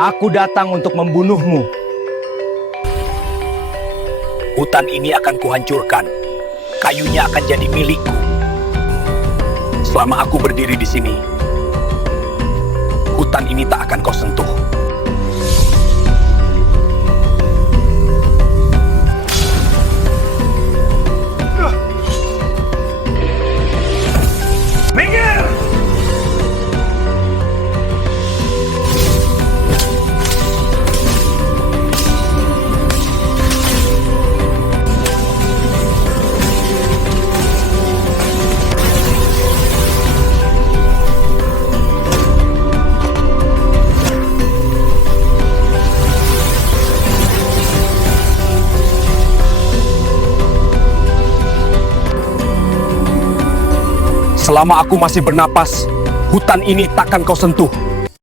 Aku datang untuk membunuhmu. Hutan ini akan kuhancurkan. Kayunya akan jadi milikku. Selama aku berdiri di sini, hutan ini tak akan kau sentuh. Minggir! Selama aku masih bernapas, hutan ini takkan kau sentuh.